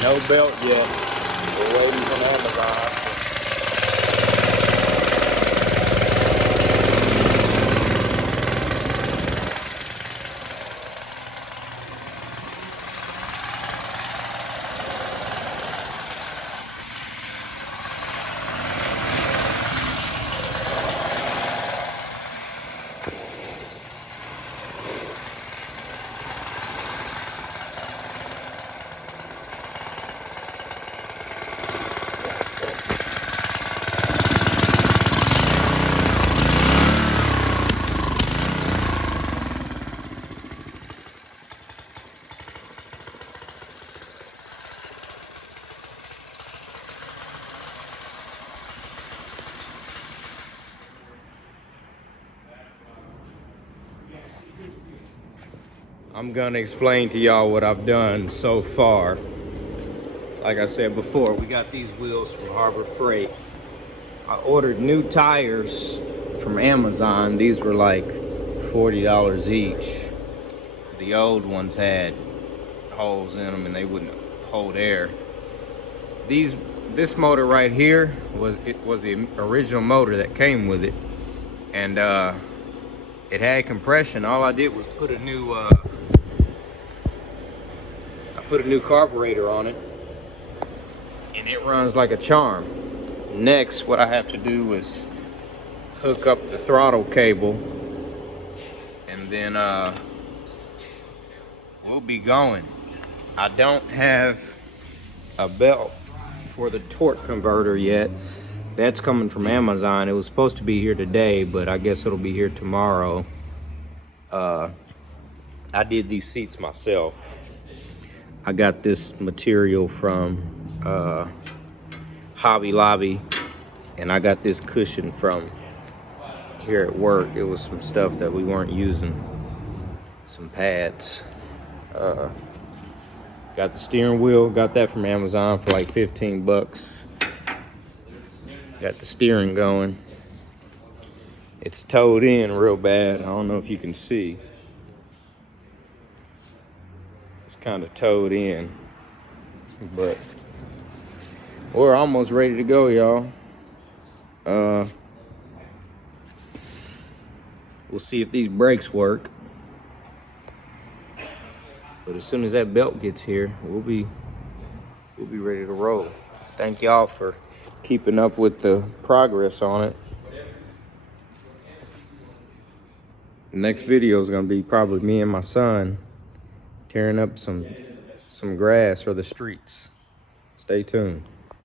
No belt yet. We're waiting from Amazon. I'm gonna explain to y'all what I've done so far. Like I said before, we got these wheels from Harbor Freight. I ordered new tires from Amazon. These were like $40 each. The old ones had holes in them and they wouldn't hold air. This motor right here was the original motor that came with it, and it had compression. All I did was put a new carburetor on it, and it runs like a charm. Next, what I have to do is hook up the throttle cable, and then we'll be going. I don't have a belt for the torque converter yet. That's coming from Amazon. It was supposed to be here today, but I guess it'll be here tomorrow. I did these seats myself. I got this material from Hobby Lobby, and I got this cushion from here at work. It was some stuff that we weren't using, some pads. Got the steering wheel, got that from Amazon for like 15 bucks. Got the steering going. It's towed in real bad. I don't know if you can see. It's kind of towed in, but we're almost ready to go, y'all. We'll see if these brakes work. But as soon as that belt gets here, we'll be ready to roll. Thank y'all for keeping up with the progress on it. The next video is gonna be probably me and my son tearing up some grass for the streets. Stay tuned.